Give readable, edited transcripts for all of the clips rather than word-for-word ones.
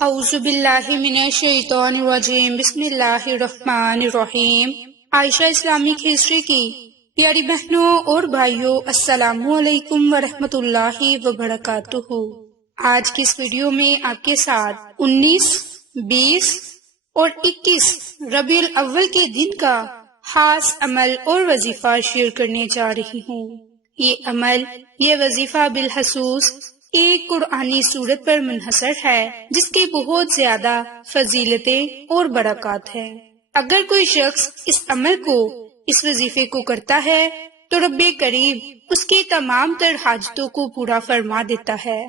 اعوذ باللہ من الشیطان الرجیم، بسم اللہ الرحمن الرحیم۔ عائشہ اسلامک ہسٹری کی پیاری بہنوں اور بھائیوں، السلام علیکم ورحمۃ اللہ وبرکاتہ۔ آج کی اس ویڈیو میں آپ کے ساتھ 19، 20 اور 21 ربیع الاول کے دن کا خاص عمل اور وظیفہ شیئر کرنے جا رہی ہوں۔ یہ عمل، یہ وظیفہ بالخصوص ایک قرآنی سورت پر منحصر ہے جس کی بہت زیادہ فضیلتیں اور برکات ہیں۔ اگر کوئی شخص اس عمل کو، اس وظیفے کو کرتا ہے تو رب کریم اس کی تمام تر حاجتوں کو پورا فرما دیتا ہے۔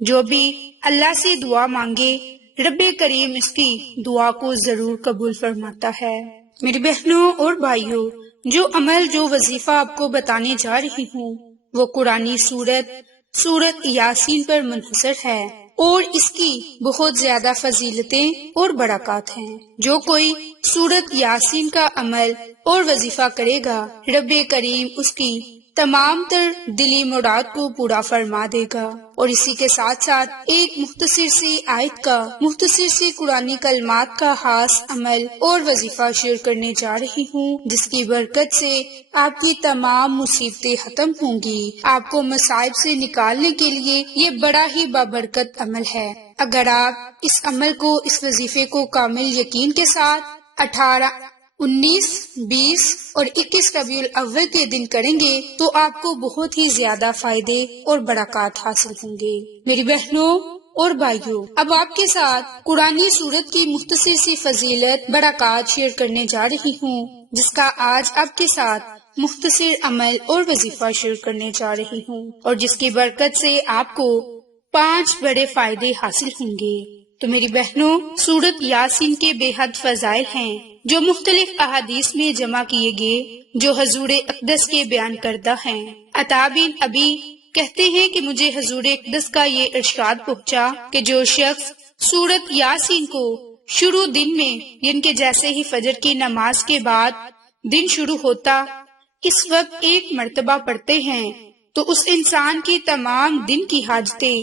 جو بھی اللہ سے دعا مانگے، رب کریم اس کی دعا کو ضرور قبول فرماتا ہے۔ میری بہنوں اور بھائیوں، جو عمل، جو وظیفہ آپ کو بتانے جا رہی ہوں وہ قرآنی سورت یاسین پر منحصر ہے اور اس کی بہت زیادہ فضیلتیں اور برکات ہیں۔ جو کوئی سورت یاسین کا عمل اور وظیفہ کرے گا، رب کریم اس کی تمام تر دلی مراد کو پورا فرما دے گا۔ اور اسی کے ساتھ ساتھ ایک مختصر سی آیت کا، مختصر سی قرآنی کلمات کا خاص عمل اور وظیفہ شیئر کرنے جا رہی ہوں، جس کی برکت سے آپ کی تمام مصیبتیں ختم ہوں گی۔ آپ کو مصائب سے نکالنے کے لیے یہ بڑا ہی بابرکت عمل ہے۔ اگر آپ اس عمل کو، اس وظیفے کو کامل یقین کے ساتھ 18، 19، 20 اور 21 ربیع الاول کے دن کریں گے تو آپ کو بہت ہی زیادہ فائدے اور برکات حاصل ہوں گے۔ میری بہنوں اور بھائیوں، اب آپ کے ساتھ قرآنی سورت کی مختصر سی فضیلت، برکات شیئر کرنے جا رہی ہوں، جس کا آج آپ کے ساتھ مختصر عمل اور وظیفہ شیئر کرنے جا رہی ہوں، اور جس کی برکت سے آپ کو 5 بڑے فائدے حاصل ہوں گے۔ تو میری بہنوں، سورت یاسین کے بے حد فضائل ہیں جو مختلف احادیث میں جمع کیے گئے، جو حضور اقدس کے بیان کردہ ہیں۔ عطا بن ابی کہتے ہیں کہ مجھے حضور اقدس کا یہ ارشاد پہنچا کہ جو شخص سورت یاسین کو شروع دن میں، یعنی کہ جیسے ہی فجر کی نماز کے بعد دن شروع ہوتا، اس وقت ایک مرتبہ پڑھتے ہیں تو اس انسان کی تمام دن کی حاجتیں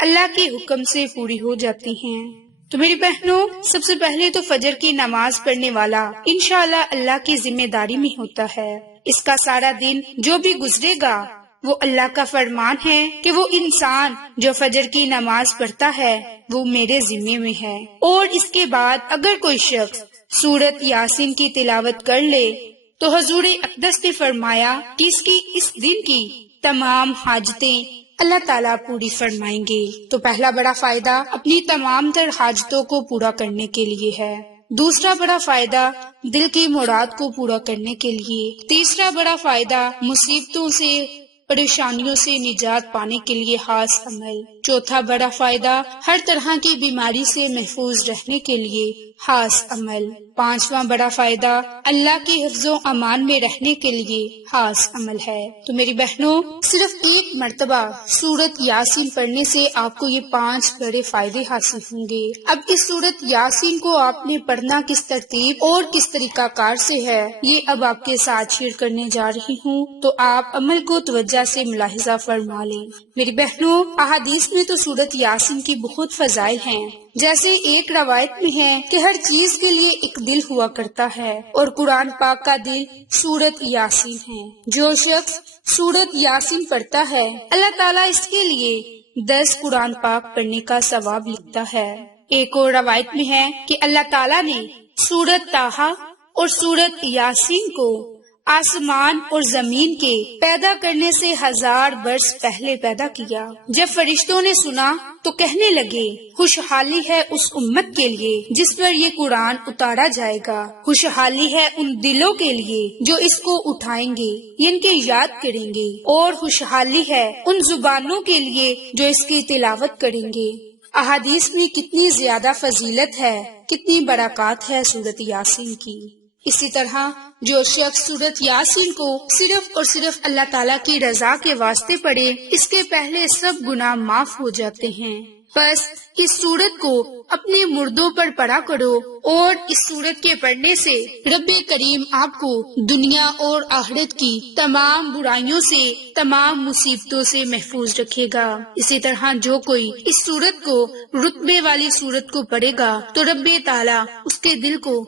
اللہ کے حکم سے پوری ہو جاتی ہیں۔ تو میری بہنوں، سب سے پہلے تو فجر کی نماز پڑھنے والا انشاءاللہ اللہ کی ذمہ داری میں ہوتا ہے۔ اس کا سارا دن جو بھی گزرے گا وہ اللہ کا فرمان ہے کہ وہ انسان جو فجر کی نماز پڑھتا ہے وہ میرے ذمے میں ہے۔ اور اس کے بعد اگر کوئی شخص سورت یاسین کی تلاوت کر لے تو حضور اقدس نے فرمایا کہ اس کی اس دن کی تمام حاجتیں اللہ تعالیٰ پوری فرمائیں گے۔ تو پہلا بڑا فائدہ اپنی تمام تر حاجتوں کو پورا کرنے کے لیے ہے۔ دوسرا بڑا فائدہ دل کی مراد کو پورا کرنے کے لیے۔ تیسرا بڑا فائدہ مصیبتوں سے، پریشانیوں سے نجات پانے کے لیے خاص عمل۔ چوتھا بڑا فائدہ ہر طرح کی بیماری سے محفوظ رہنے کے لیے خاص عمل۔ پانچواں بڑا فائدہ اللہ کی حفظ و امان میں رہنے کے لیے خاص عمل ہے۔ تو میری بہنوں، صرف ایک مرتبہ سورت یاسین پڑھنے سے آپ کو یہ 5 بڑے فائدے حاصل ہوں گے۔ اب اس سورت یاسین کو آپ نے پڑھنا کس ترتیب اور کس طریقہ کار سے ہے، یہ اب آپ کے ساتھ شیئر کرنے جا رہی ہوں، تو آپ عمل کو توجہ سے ملاحظہ فرما لیں۔ میری بہنوں، احادیث میں تو سورت یاسین کی بہت فضائل ہیں۔ جیسے ایک روایت میں ہے کہ ہر چیز کے لیے ایک دل ہوا کرتا ہے، اور قرآن پاک کا دل سورت یاسین ہے۔ جو شخص سورت یاسین پڑھتا ہے، اللہ تعالیٰ اس کے لیے 10 قرآن پاک پڑھنے کا ثواب لکھتا ہے۔ ایک اور روایت میں ہے کہ اللہ تعالیٰ نے سورت طٰہٰ اور سورت یاسین کو آسمان اور زمین کے پیدا کرنے سے 1000 برس پہلے پیدا کیا۔ جب فرشتوں نے سنا تو کہنے لگے، خوشحالی ہے اس امت کے لیے جس پر یہ قرآن اتارا جائے گا، خوشحالی ہے ان دلوں کے لیے جو اس کو اٹھائیں گے، ان کے یاد کریں گے، اور خوشحالی ہے ان زبانوں کے لیے جو اس کی تلاوت کریں گے۔ احادیث میں کتنی زیادہ فضیلت ہے، کتنی برکات ہے سورت یاسین کی۔ اسی طرح جو شخص سورت یاسین کو صرف اور صرف اللہ تعالیٰ کی رضا کے واسطے پڑھے، اس کے پہلے سب گناہ معاف ہو جاتے ہیں۔ بس اس سورت کو اپنے مردوں پر پڑھا کرو اور اس سورت کے پڑھنے سے رب کریم آپ کو دنیا اور آخرت کی تمام برائیوں سے، تمام مصیبتوں سے محفوظ رکھے گا۔ اسی طرح جو کوئی اس سورت کو، رتبے والی سورت کو پڑھے گا تو رب تعالی اس کے دل کو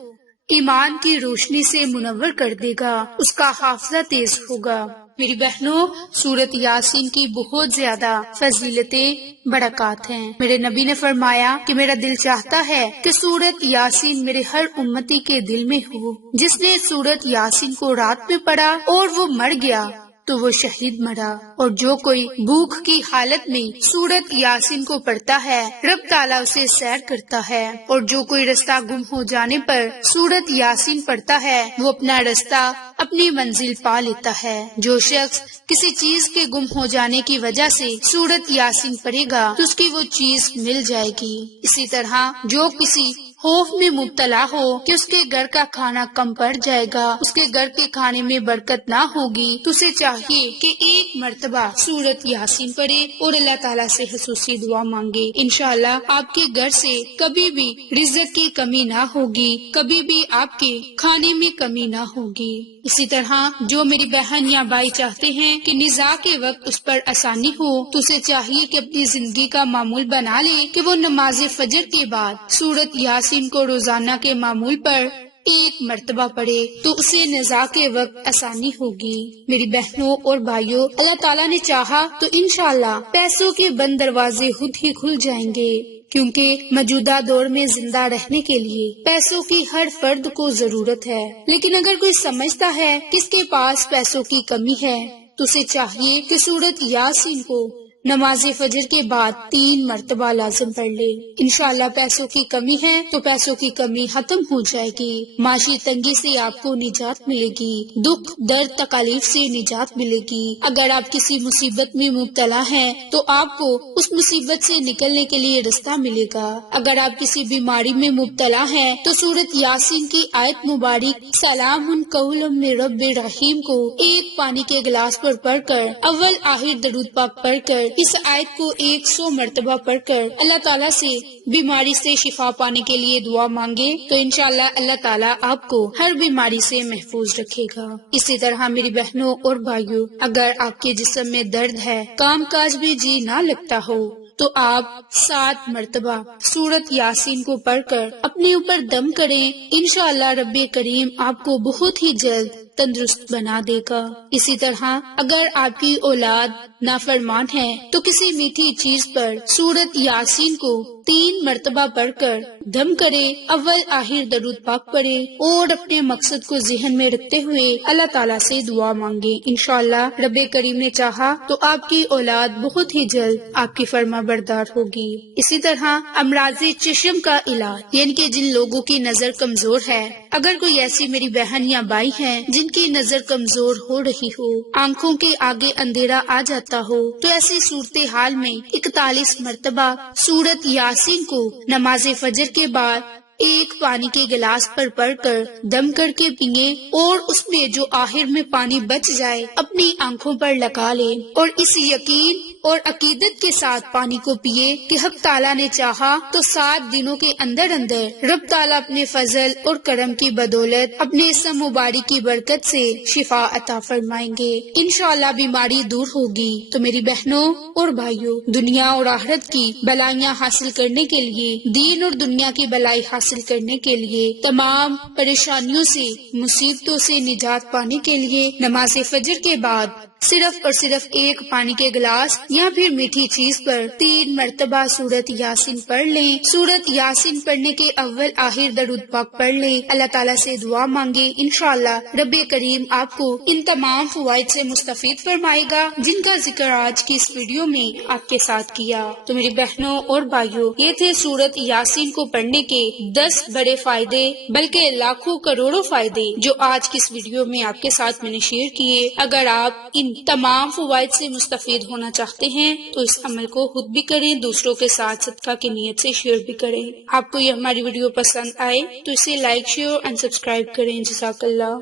ایمان کی روشنی سے منور کر دے گا، اس کا حافظہ تیز ہوگا۔ میری بہنوں، سورت یاسین کی بہت زیادہ فضیلتیں، برکات ہیں۔ میرے نبی نے فرمایا کہ میرا دل چاہتا ہے کہ سورت یاسین میرے ہر امتی کے دل میں ہو۔ جس نے سورت یاسین کو رات میں پڑھا اور وہ مر گیا تو وہ شہید مرا، اور جو کوئی بھوک کی حالت میں سورت یاسین کو پڑھتا ہے رب تعالیٰ اسے سیر کرتا ہے، اور جو کوئی رستہ گم ہو جانے پر سورت یاسین پڑھتا ہے وہ اپنا رستہ، اپنی منزل پا لیتا ہے۔ جو شخص کسی چیز کے گم ہو جانے کی وجہ سے سورت یاسین پڑھے گا تو اس کی وہ چیز مل جائے گی۔ اسی طرح جو کسی خوف میں مبتلا ہو کہ اس کے گھر کا کھانا کم پڑ جائے گا، اس کے گھر کے کھانے میں برکت نہ ہوگی، تو اسے چاہیے کہ ایک مرتبہ سورت یاسین پڑھے اور اللہ تعالیٰ سے خصوصی دعا مانگے۔ انشاءاللہ آپ کے گھر سے کبھی بھی رزق کی کمی نہ ہوگی، کبھی بھی آپ کے کھانے میں کمی نہ ہوگی۔ اسی طرح جو میری بہن یا بھائی چاہتے ہیں کہ نزاع کے وقت اس پر آسانی ہو تو اسے چاہیے کہ اپنی زندگی کا معمول بنا لے کہ وہ نماز فجر کے بعد سورت یاسین کو روزانہ کے معمول پر ایک مرتبہ پڑھے تو اسے نزاع کے وقت آسانی ہوگی۔ میری بہنوں اور بھائیوں، اللہ تعالیٰ نے چاہا تو انشاءاللہ پیسوں کے بند دروازے خود ہی کھل جائیں گے، کیونکہ موجودہ دور میں زندہ رہنے کے لیے پیسوں کی ہر فرد کو ضرورت ہے۔ لیکن اگر کوئی سمجھتا ہے کہ اس کے پاس پیسوں کی کمی ہے تو اسے چاہیے کہ سورت یاسین کو نماز فجر کے بعد 3 مرتبہ لازم پڑھ لے۔ انشاءاللہ پیسوں کی کمی ہے تو پیسوں کی کمی ختم ہو جائے گی، معاشی تنگی سے آپ کو نجات ملے گی، دکھ درد تکالیف سے نجات ملے گی۔ اگر آپ کسی مصیبت میں مبتلا ہیں تو آپ کو اس مصیبت سے نکلنے کے لیے رستہ ملے گا۔ اگر آپ کسی بیماری میں مبتلا ہیں تو سورت یاسین کی آیت مبارک سلام قول من رب رحیم کو ایک پانی کے گلاس پر پڑھ کر اول آخر درود پاک پڑھ کر اس آیت کو 100 مرتبہ پڑھ کر اللہ تعالیٰ سے بیماری سے شفا پانے کے لیے دعا مانگے تو انشاءاللہ اللہ تعالیٰ آپ کو ہر بیماری سے محفوظ رکھے گا۔ اسی طرح میری بہنوں اور بھائیوں، اگر آپ کے جسم میں درد ہے، کام کاج بھی جی نہ لگتا ہو تو آپ 7 مرتبہ سورت یاسین کو پڑھ کر اپنے اوپر دم کریں، انشاءاللہ رب کریم آپ کو بہت ہی جلد تندرست بنا دے گا۔ اسی طرح اگر آپ کی اولاد نافرمان ہے تو کسی میٹھی چیز پر سورت یاسین کو 3 مرتبہ پڑھ کر دم کرے، اول آخر درود پاک پڑھے اور اپنے مقصد کو ذہن میں رکھتے ہوئے اللہ تعالیٰ سے دعا مانگے۔ انشاءاللہ رب کریم نے چاہا تو آپ کی اولاد بہت ہی جلد آپ کی فرما بردار ہوگی۔ اسی طرح امراض چشم کا علاج، یعنی کہ جن لوگوں کی نظر کمزور ہے، اگر کوئی ایسی میری بہن یا بھائی ہیں جن کی نظر کمزور ہو رہی ہو، آنکھوں کے آگے اندھیرا آ جاتا ہو، تو ایسی صورتحال میں 41 مرتبہ سورت یاسین کو نماز فجر کے بعد ایک پانی کے گلاس پر پڑھ کر دم کر کے پیئے، اور اس میں جو آخر میں پانی بچ جائے اپنی آنکھوں پر لگا لے، اور اس یقین اور عقیدت کے ساتھ پانی کو پیے کہ حق تعالیٰ نے چاہا تو 7 دنوں کے اندر رب تعالیٰ اپنے فضل اور کرم کی بدولت، اپنے اسم مبارک کی برکت سے شفا عطا فرمائیں گے۔ انشاءاللہ بیماری دور ہوگی۔ تو میری بہنوں اور بھائیوں، دنیا اور آخرت کی بلائیاں حاصل کرنے کے لیے، دین اور دنیا کی بلائی حاصل کرنے کے لیے، تمام پریشانیوں سے، مصیبتوں سے نجات پانے کے لیے نماز فجر کے بعد صرف اور صرف ایک پانی کے گلاس یا پھر میٹھی چیز پر 3 مرتبہ سورت یاسین پڑھ لیں۔ سورت یاسین پڑھنے کے اول آخر درود پاک پڑھ لیں، اللہ تعالیٰ سے دعا مانگے، انشاءاللہ رب کریم آپ کو ان تمام فوائد سے مستفید فرمائے گا جن کا ذکر آج کی اس ویڈیو میں آپ کے ساتھ کیا۔ تو میری بہنوں اور بھائیوں، یہ تھے سورت یاسین کو پڑھنے کے 10 بڑے فائدے، بلکہ لاکھوں کروڑوں فائدے جو آج کی اس ویڈیو میں آپ کے ساتھ میں نے شیئر کیے۔ اگر آپ ان تمام فوائد سے مستفید ہونا چاہتے ہیں تو اس عمل کو خود بھی کریں، دوسروں کے ساتھ صدقہ کی نیت سے شیئر بھی کریں۔ آپ کو یہ ہماری ویڈیو پسند آئے تو اسے لائک، شیئر اور سبسکرائب کریں۔ جزاک اللہ۔